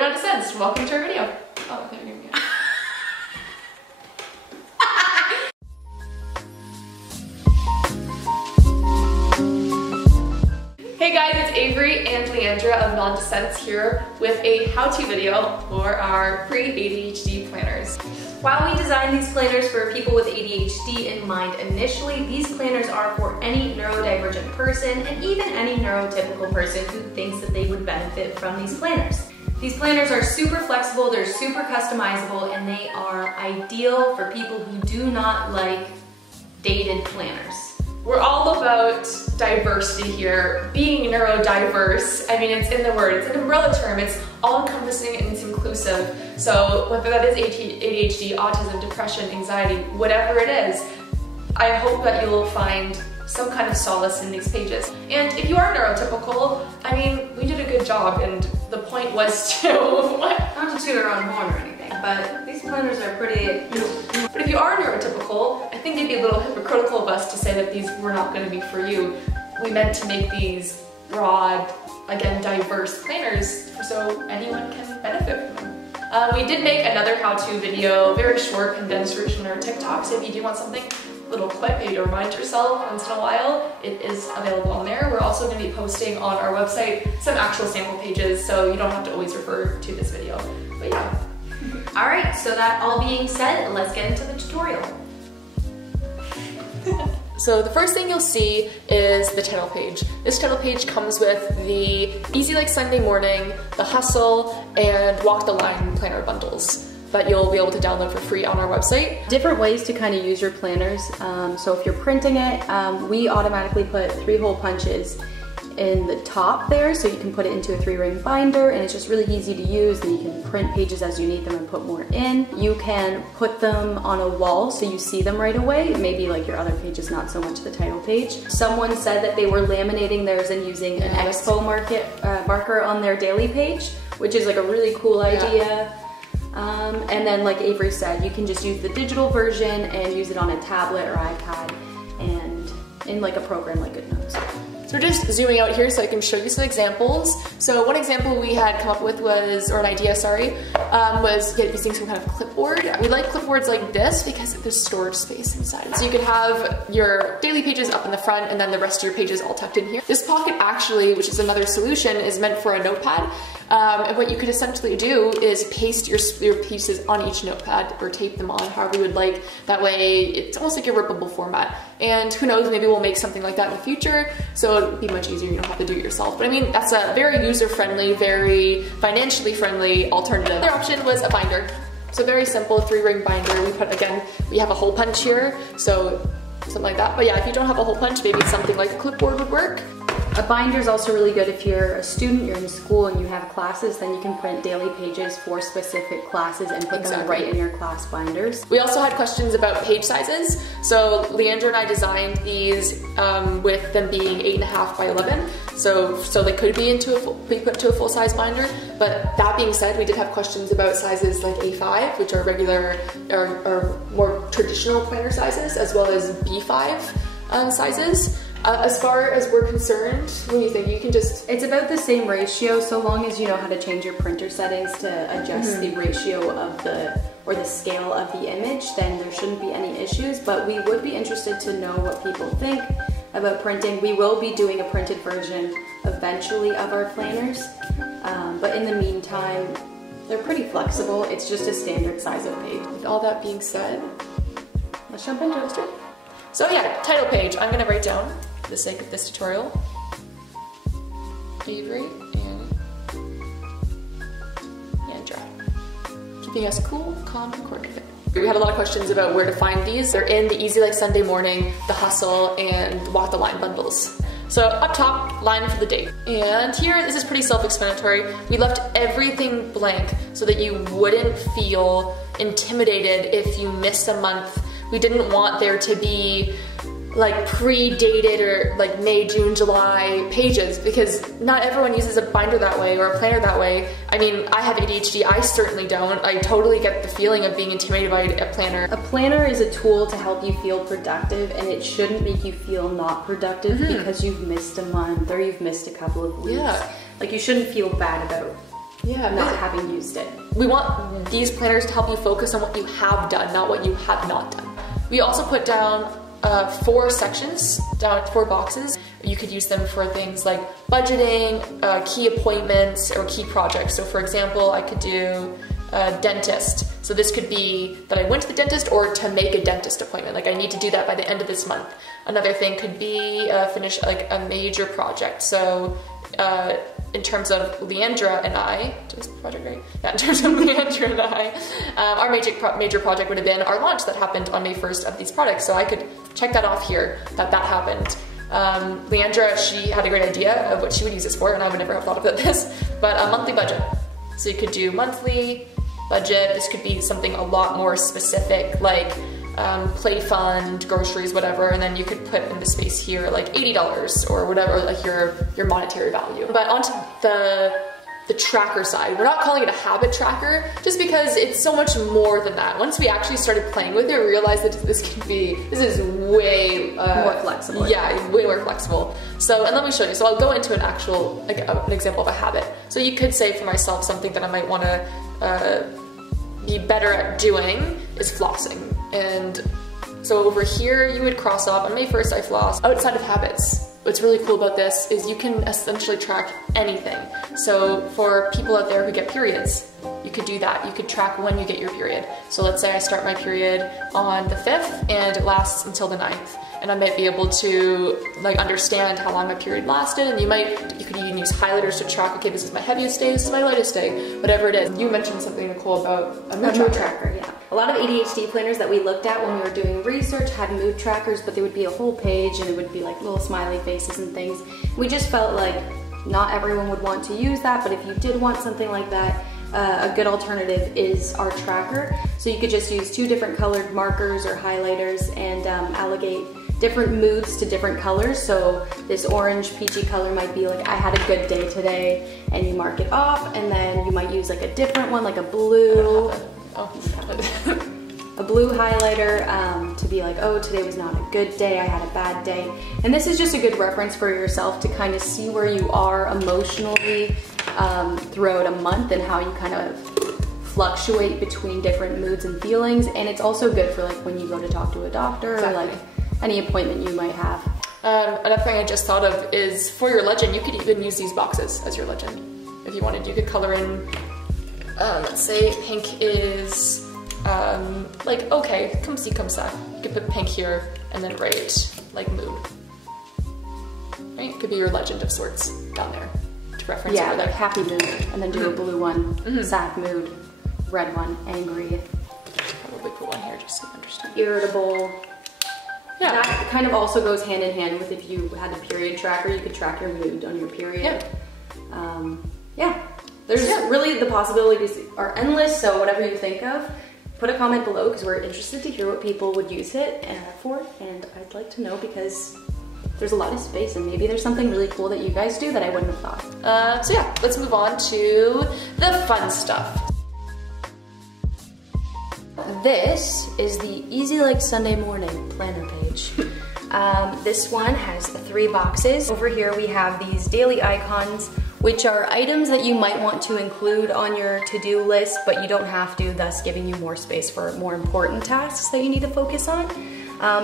Nontosense. Welcome to our video. Oh, there you go. Hey guys, it's Avery and Leandra of Nontosense here with a how-to video for our free ADHD planners. While we designed these planners for people with ADHD in mind initially, these planners are for any neurodivergent person and even any neurotypical person who thinks that they would benefit from these planners. These planners are super flexible, they're super customizable, and they are ideal for people who do not like dated planners. We're all about diversity here, being neurodiverse. I mean, it's in the word, it's an umbrella term, it's all-encompassing and it's inclusive. So whether that is ADHD, autism, depression, anxiety, whatever it is, I hope that you'll find some kind of solace in these pages. And if you are neurotypical, I mean, we did a good job, and the point was to, Not to toot our own horn or anything, but these planners are pretty... But if you are neurotypical, I think it'd be a little hypocritical of us to say that these were not going to be for you. We meant to make these broad, again, diverse planners so anyone can benefit from them. We did make another how-to video, very short, condensed version on our TikTok, so if you do want something a little quick, maybe to remind yourself once in a while, it is available on there. We're also going to be posting on our website some actual sample pages, so you don't have to always refer to this video. But yeah. Alright, so that all being said, let's get into the tutorial. So the first thing you'll see is the title page. This title page comes with the Easy Like Sunday Morning, the Hustle, and Walk the Line planner bundles that you'll be able to download for free on our website. Different ways to kind of use your planners. So if you're printing it, we automatically put 3-hole punches in the top there, so you can put it into a 3-ring binder, and it's just really easy to use, and you can print pages as you need them and put more in. You can put them on a wall so you see them right away. Maybe like your other page is not so much the title page. Someone said that they were laminating theirs and using an expo marker on their daily page, which is like a really cool idea. And then like Avery said, you can just use the digital version and use it on a tablet or iPad and in like a program like GoodNotes. So we're just zooming out here so I can show you some examples. So one example we had come up with was, or an idea, sorry, was using some kind of clipboard. We like clipboards like this because there's storage space inside. So you could have your daily pages up in the front and then the rest of your pages all tucked in here. This pocket actually, which is another solution, is meant for a notepad. And what you could essentially do is paste your pieces on each notepad or tape them on however you would like. That way it's almost like a rippable format. And who knows, maybe we'll make something like that in the future, so it'll be much easier, you don't have to do it yourself. But I mean, that's a very user-friendly, very financially friendly alternative. Another option was a binder. So very simple 3-ring binder. We put, again, we have a hole punch here, so something like that. But yeah, if you don't have a hole punch, maybe something like a clipboard would work. A binder is also really good if you're a student, you're in school and you have classes, then you can print daily pages for specific classes and put them right in your class binders. We also had questions about page sizes. So Leandra and I designed these with them being 8.5 by 11. So they could be put into a full-size binder. But that being said, we did have questions about sizes like A5, which are regular or more traditional planner sizes, as well as B5 sizes. As far as we're concerned, what do you think? You can just... It's about the same ratio, so long as you know how to change your printer settings to adjust the ratio of or the scale of the image, then there shouldn't be any issues. But we would be interested to know what people think about printing. We will be doing a printed version eventually of our planners, but in the meantime, they're pretty flexible. It's just a standard size of page. With all that being said, let's jump into it. So yeah, title page. I'm gonna write down, for the sake of this tutorial, Avery and Leandra. Keeping us cool, calm, and coordinated. We had a lot of questions about where to find these. They're in the Easy Like Sunday Morning, the Hustle, and Walk the Line bundles. So up top, line for the day. And here, this is pretty self-explanatory. We left everything blank so that you wouldn't feel intimidated if you missed a month. We didn't want there to be like pre-dated or like May, June, July pages, because not everyone uses a binder that way or a planner that way. I mean, I have ADHD, I certainly don't. I totally get the feeling of being intimidated by a planner. A planner is a tool to help you feel productive, and it shouldn't make you feel not productive because you've missed a month or you've missed a couple of weeks. Yeah. Like, you shouldn't feel bad about Yeah, not having used it. We want these planners to help you focus on what you have done, not what you have not done. We also put down 4 sections, down 4 boxes. You could use them for things like budgeting, key appointments, or key projects. So for example, I could do dentist. So this could be that I went to the dentist or to make a dentist appointment. Like I need to do that by the end of this month. Another thing could be finish like a major project. So in terms of Leandra and I, is the project right? Yeah, in terms of Leandra and I, our major project would have been our launch that happened on May 1st of these products. So I could check that off here, that happened. Leandra, she had a great idea of what she would use this for, and I would never have thought of this, but a monthly budget. So you could do monthly budget. This could be something a lot more specific, like play fund, groceries, whatever, and then you could put in the space here like $80 or whatever, like your monetary value. But onto the tracker side, we're not calling it a habit tracker just because it's so much more than that. Once we actually started playing with it, we realized that this is way more flexible. Yeah, way more flexible. So, and let me show you. So I'll go into an actual, like an example of a habit. So you could say for myself something that I might want to be better at doing is flossing. And so over here you would cross off, on May 1st I floss. Outside of habits, what's really cool about this is you can essentially track anything. So for people out there who get periods, you could do that. You could track when you get your period. So let's say I start my period on the 5th and it lasts until the 9th. And I might be able to like understand how long my period lasted, and you could even use highlighters to track, okay, this is my heaviest day, this is my lightest day, whatever it is. You mentioned something, Nicole, about a mood tracker. Yeah. A lot of ADHD planners that we looked at when we were doing research had mood trackers, but they would be a whole page and it would be like little smiley faces and things. We just felt like not everyone would want to use that, but if you did want something like that, a good alternative is our tracker. So you could just use 2 different colored markers or highlighters and allocate different moods to different colors. So this orange peachy color might be like, I had a good day today, and you mark it off, and then you might use like a different one, like a blue, a blue highlighter to be like, oh, today was not a good day, I had a bad day. And this is just a good reference for yourself to kind of see where you are emotionally throughout a month and how you kind of fluctuate between different moods and feelings. And it's also good for like when you go to talk to a doctor or like any appointment you might have. Another thing I just thought of is for your legend, you could even use these boxes as your legend. If you wanted, you could color in, let's say pink is like, okay, come see, come sa. You could put pink here and then write like mood. Right? It could be your legend of sorts down there to reference. Yeah, like happy mood, and then do a blue one, sad mood, red one, angry. Probably put one here just so you understand. Irritable. Yeah. That kind of also goes hand in hand with if you had a period tracker, you could track your mood on your period. Yeah. There's really, the possibilities are endless, so whatever you think of, put a comment below because we're interested to hear what people would use it for, and I'd like to know because there's a lot of space and maybe there's something really cool that you guys do that I wouldn't have thought. So yeah, let's move on to the fun stuff. This is the Easy Like Sunday Morning planner page. This one has 3 boxes. Over here we have these daily icons, which are items that you might want to include on your to-do list, but you don't have to, thus giving you more space for more important tasks that you need to focus on.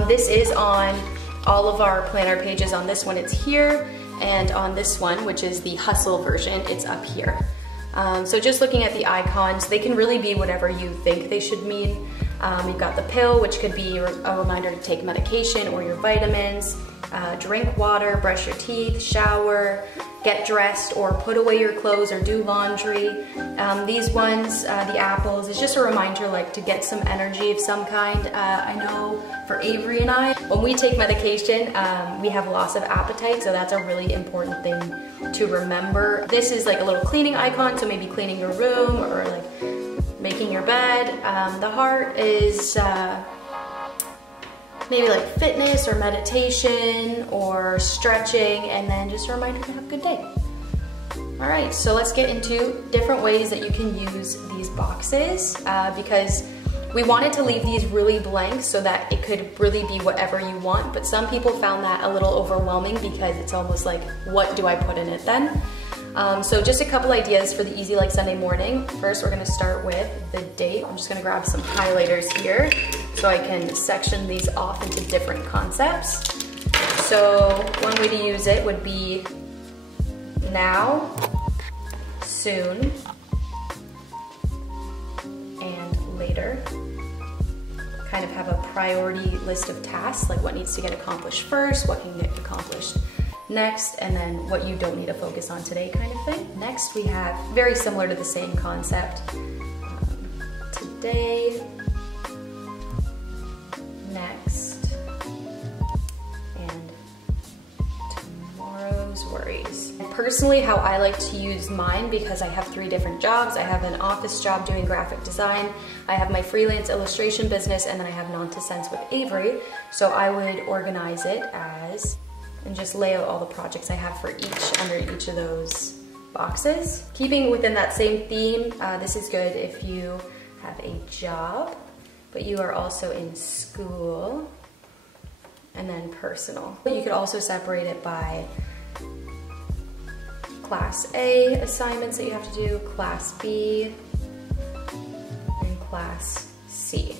This is on all of our planner pages. On this one it's here, and on this one, which is the hustle version, it's up here. So just looking at the icons, they can really be whatever you think they should mean. You've got the pill, which could be a reminder to take medication or your vitamins, drink water, brush your teeth, shower, get dressed or put away your clothes or do laundry. These ones, the apples, is just a reminder like to get some energy of some kind. I know for Avery and I, when we take medication, we have loss of appetite, so that's a really important thing to remember. This is like a little cleaning icon, so maybe cleaning your room or like making your bed. The heart is maybe like fitness or meditation or stretching, and then just a reminder to have a good day. All right, so let's get into different ways that you can use these boxes because we wanted to leave these really blank so that it could really be whatever you want, but some people found that a little overwhelming because it's almost like, what do I put in it then? So just a couple ideas for the Easy Like Sunday morning. First, we're gonna start with the date. I'm just gonna grab some highlighters here so I can section these off into different concepts. So one way to use it would be now, soon, and later. Kind of have a priority list of tasks, like what needs to get accomplished first, what can get accomplished next, and then what you don't need to focus on today kind of thing. Next we have, very similar to the same concept, today, next, and tomorrow's worries. And personally, how I like to use mine, because I have 3 different jobs. I have an office job doing graphic design, I have my freelance illustration business, and then I have Nontosense with Avery. So I would organize it as, and just lay out all the projects I have for each under each of those boxes. Keeping within that same theme, this is good if you have a job, but you are also in school, and then personal. You could also separate it by Class A assignments that you have to do, Class B, and Class C.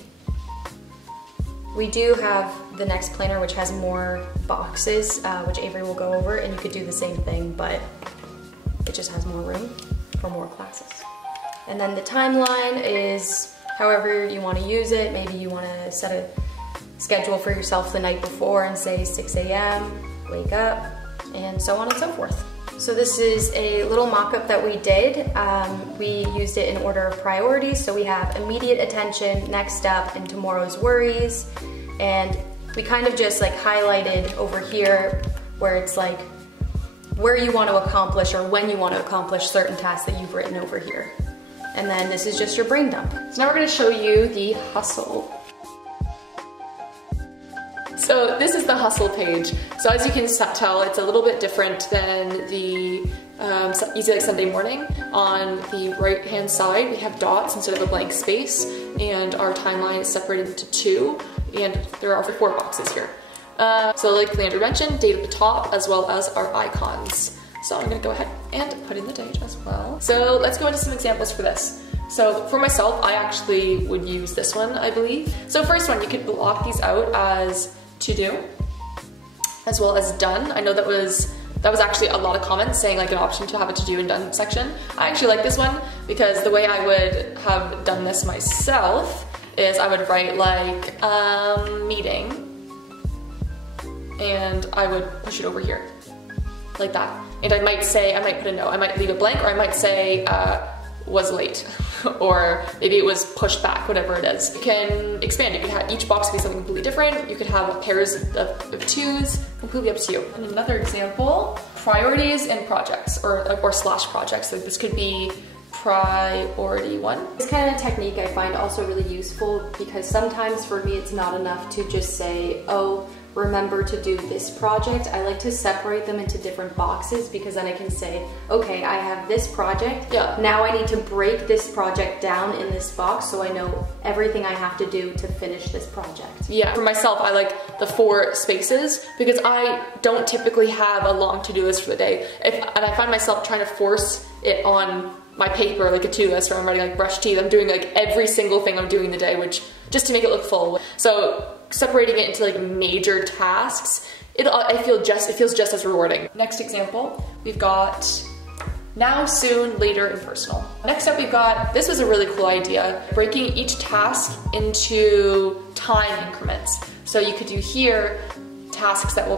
We do have the next planner, which has more boxes, which Avery will go over, and you could do the same thing, but it just has more room for more classes. And then the timeline is however you want to use it. Maybe you want to set a schedule for yourself the night before and say 6 a.m., wake up, and so on and so forth. So this is a little mock-up that we did. We used it in order of priority. So we have immediate attention, next up, and tomorrow's worries. And we kind of just like highlighted over here where it's like where you want to accomplish or when you want to accomplish certain tasks that you've written over here. And then this is just your brain dump. So now we're going to show you the hustle. So this is the hustle page. So as you can tell, it's a little bit different than the Easy Like Sunday morning. On the right hand side, we have dots instead of a blank space, and our timeline is separated into 2, and there are 4 boxes here. So like Leandra mentioned, date at the top as well as our icons. So I'm gonna go ahead and put in the date as well. So let's go into some examples for this. So for myself, I actually would use this one, I believe. So first one, you could block these out as to do, as well as done. I know that was actually a lot of comments saying like an option to have a to do and done section. I actually like this one because the way I would have done this myself is I would write like meeting, and I would push it over here like that. And I might put a note, I might leave it blank, or I might say was late, or maybe it was pushed back, whatever it is. You can expand, you can have each box be something completely different, you could have pairs of 2s, completely up to you. And another example, priorities and projects, or slash projects. So this could be priority 1. This kind of technique I find also really useful because sometimes for me it's not enough to just say, oh, remember to do this project. I like to separate them into different boxes because then I can say, okay, I have this project. Yeah. Now I need to break this project down in this box so I know everything I have to do to finish this project. Yeah, for myself, I like the 4 spaces because I don't typically have a long to-do list for the day. And I find myself trying to force it on my paper, like a to-do list, where I'm writing like brush teeth. I'm doing like every single thing I'm doing in the day, which just to make it look full. So separating it into like major tasks, it feels just as rewarding. Next example, we've got now, soon, later, and personal. Next up, we've got, this was a really cool idea, breaking each task into time increments. So you could do here tasks that will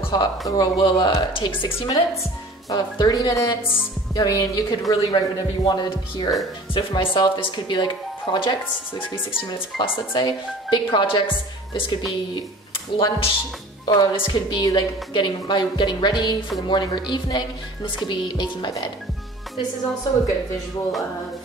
take 60 minutes, 30 minutes. I mean, you could really write whatever you wanted here. So for myself, this could be like projects. So this could be 60 minutes plus, let's say. Big projects, this could be lunch, or this could be like getting ready for the morning or evening, and this could be making my bed. This is also a good visual of,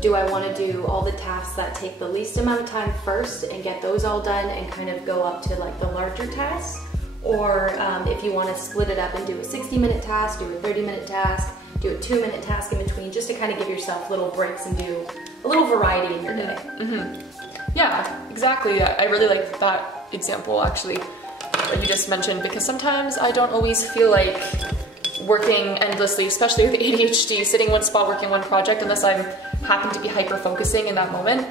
do I want to do all the tasks that take the least amount of time first and get those all done and kind of go up to like the larger tasks? Or if you want to split it up and do a 60-minute task, do a 30-minute task, do a 2-minute task in between, just to kind of give yourself little breaks and do a little variety in your day. Mm-hmm. Yeah, exactly. I really like that example actually that you just mentioned, because sometimes I don't always feel like working endlessly, especially with ADHD, sitting in one spot working one project unless I happen to be hyper-focusing in that moment.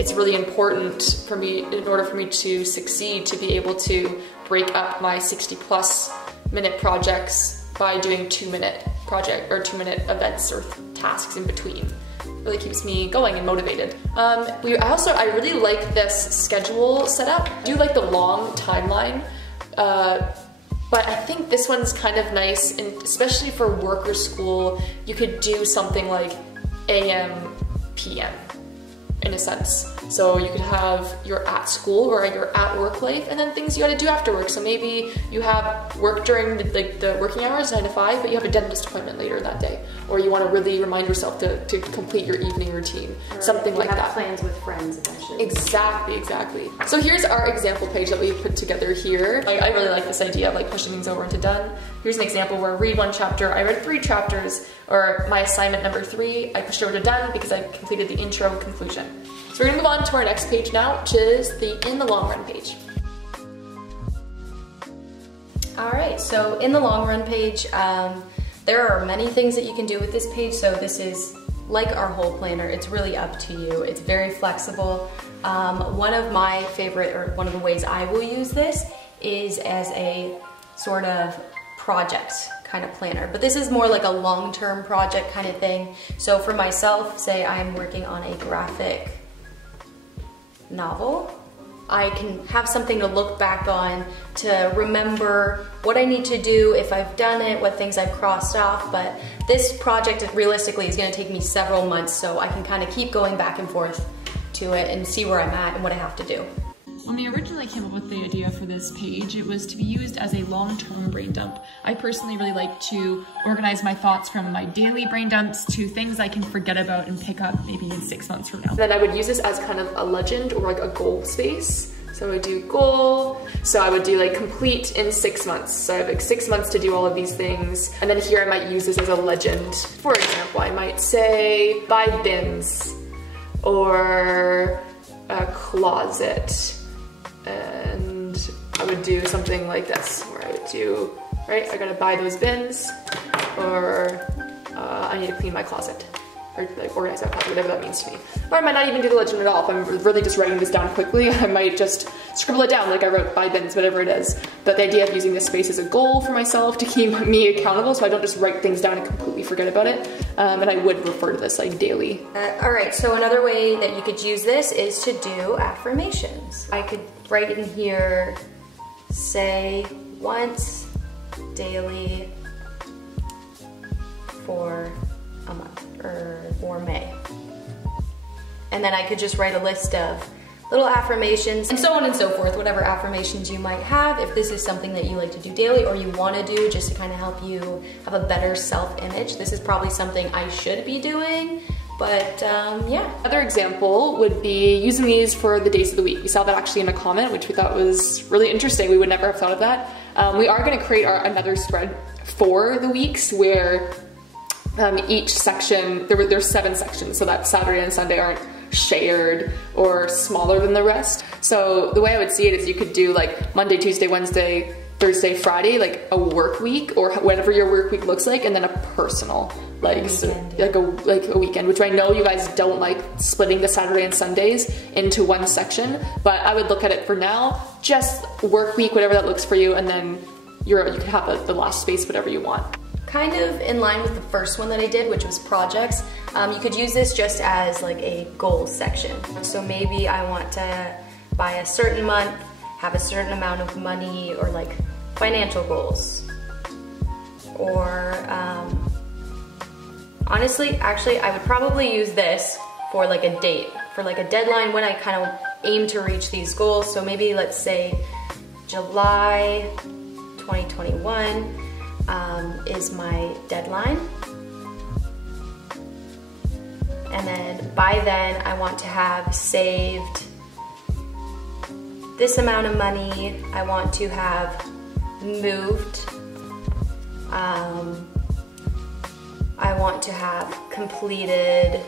It's really important for me, in order for me to succeed, to be able to break up my 60+ minute projects by doing 2-minute project or 2-minute events or tasks in between. Really keeps me going and motivated. I really like this schedule setup. I do like the long timeline, but I think this one's kind of nice, and especially for work or school, you could do something like AM, PM, in a sense. So you could have your at school or your at work life, and then things you gotta do after work. So maybe you have work during the working hours, 9 to 5, but you have a dentist appointment later that day. Or you wanna really remind yourself to complete your evening routine, or something like that. You have plans with friends eventually. Exactly. So here's our example page that we put together here. I really like this idea of like pushing things over into done. Here's an example where I read 1 chapter, I read 3 chapters, or my assignment number 3, I pushed over to done because I completed the intro and conclusion. So we're gonna move on to our next page now, which is the in the long run page. All right, so in the long run page, there are many things that you can do with this page. So this is like our whole planner. It's really up to you. It's very flexible. One of my favorite, or one of the ways I will use this, is as a sort of project kind of planner, but this is more like a long-term project kind of thing. So for myself, say I'm working on a graphic novel, I can have something to look back on to remember what I need to do if I've done it, what things I've crossed off. But this project realistically is going to take me several months, so I can kind of keep going back and forth to it and see where I'm at and what I have to do. When we originally came up with the idea for this page, it was to be used as a long-term brain dump. I personally really like to organize my thoughts from my daily brain dumps to things I can forget about and pick up maybe in 6 months from now. Then I would use this as kind of a legend or like a goal space. So I would do goal, so I would do like complete in 6 months. So I have like 6 months to do all of these things. And then here I might use this as a legend. For example, I might say buy bins or a closet. And I would do something like this, where I would do, right, I gotta buy those bins, or I need to clean my closet, or like organize my closet, whatever that means to me. Or I might not even do the legend at all. If I'm really just writing this down quickly, I might just scribble it down like I wrote buy bins, whatever it is. But the idea of using this space as a goal for myself to keep me accountable, so I don't just write things down and completely forget about it. And I would refer to this like daily. All right, so another way that you could use this is to do affirmations. I could write in here, say once daily for a month, or for May. And then I could just write a list of little affirmations and so on and so forth, whatever affirmations you might have. If this is something that you like to do daily or you want to do just to kind of help you have a better self-image, this is probably something I should be doing. But yeah. Another example would be using these for the days of the week. We saw that actually in a comment, which we thought was really interesting. We would never have thought of that. We are going to create another spread for the weeks where each section, there's 7 sections, so that Saturday and Sunday aren't shared or smaller than the rest. So the way I would see it is you could do like Monday, Tuesday, Wednesday, Thursday, Friday, like a work week or whatever your work week looks like, and then a personal, like a weekend, which I know you guys don't like splitting the Saturday and Sundays into one section, but I would look at it for now, just work week, whatever that looks for you, and then you can have the last space, whatever you want. Kind of in line with the first one that I did, which was projects. You could use this just as like a goals section. So maybe I want to buy a certain month, have a certain amount of money, or like financial goals. Or honestly, actually, I would probably use this for like a date, for like a deadline when I kind of aim to reach these goals. So maybe let's say July 2021 is my deadline. And then by then I want to have saved this amount of money. I want to have moved. I want to have completed,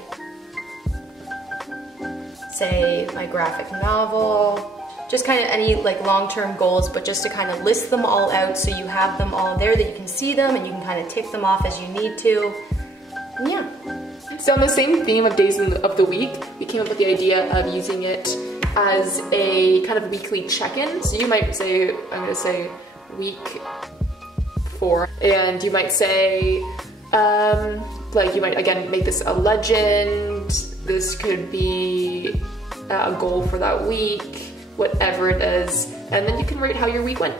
say, my graphic novel. just kind of any like long-term goals, but just to kind of list them all out so you have them all there that you can see them and you can kind of tick them off as you need to. And yeah. So on the same theme of days of the week, we came up with the idea of using it as a kind of weekly check-in. So you might say, I'm gonna say week 4, and you might say, like you might again make this a legend, this could be a goal for that week, whatever it is, and then you can rate how your week went.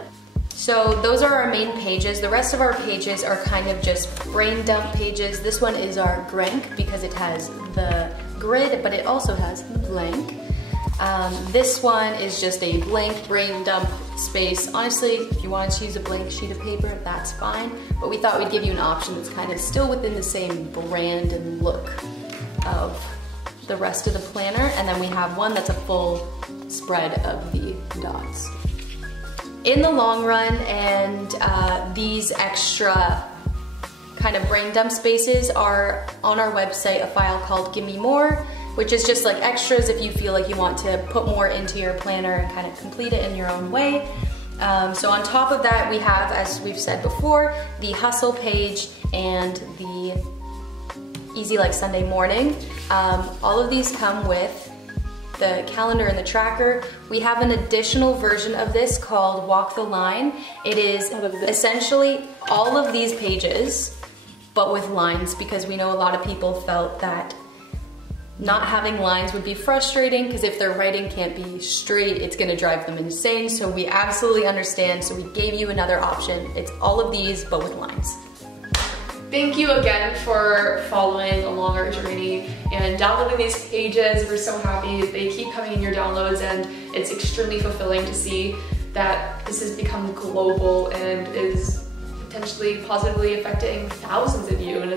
So those are our main pages. The rest of our pages are kind of just brain dump pages. This one is our Grank because it has the grid, but it also has the blank. This one is just a blank brain dump space. Honestly, if you want to use a blank sheet of paper, that's fine. But we thought we'd give you an option that's kind of still within the same brand and look of the rest of the planner. And then we have one that's a full spread of the dots. In the long run, and these extra kind of brain dump spaces are on our website, a file called Gimme More, which is just like extras if you feel like you want to put more into your planner and kind of complete it in your own way. So on top of that, we have, as we've said before, the hustle page and the easy like Sunday morning. All of these come with the calendar and the tracker. We have an additional version of this called Walk the Line. It is essentially all of these pages, but with lines, because we know a lot of people felt that not having lines would be frustrating because if their writing can't be straight, it's gonna drive them insane. So we absolutely understand. So we gave you another option. It's all of these, but with lines. Thank you again for following along our journey and downloading these pages. We're so happy they keep coming in your downloads, and it's extremely fulfilling to see that this has become global and is potentially positively affecting thousands of you, and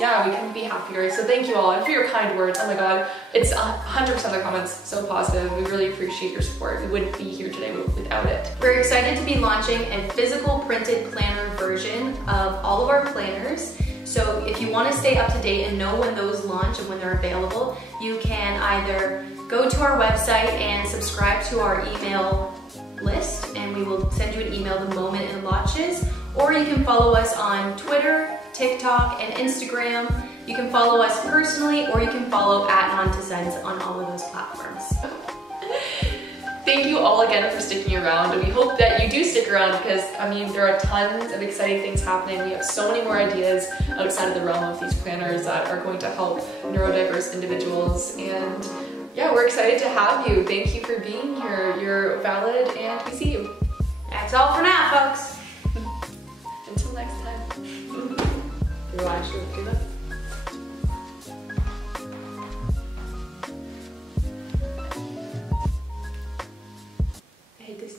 yeah, we couldn't be happier. So thank you all, and for your kind words. Oh my god, it's 100% of the comments so positive. We really appreciate your support. We wouldn't be here today without it. We're excited to be launching a physical printed planner version of all of our planners. So if you want to stay up to date and know when those launch and when they're available, you can either go to our website and subscribe to our email list, and we will send you an email the moment it launches, or you can follow us on Twitter, TikTok, and Instagram. You can follow us personally, or you can follow @Nontosense on all of those platforms. Thank you all again for sticking around, and we hope that you do stick around because, I mean, there are tons of exciting things happening. We have so many more ideas outside of the realm of these planners that are going to help neurodiverse individuals, and yeah, we're excited to have you. Thank you for being here. You're valid, and we see you. That's all for now, folks. Until next time. Do I actually do that? I hate this.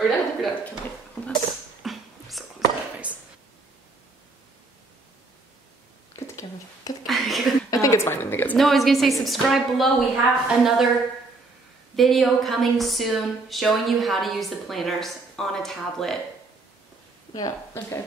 Are we done? I think we're done. Hold on. So close to my face. Get the camera. Get the camera. I think it's fine. I think it's fine. No, I was gonna say subscribe below. We have another video coming soon showing you how to use the planners on a tablet. Yeah, okay.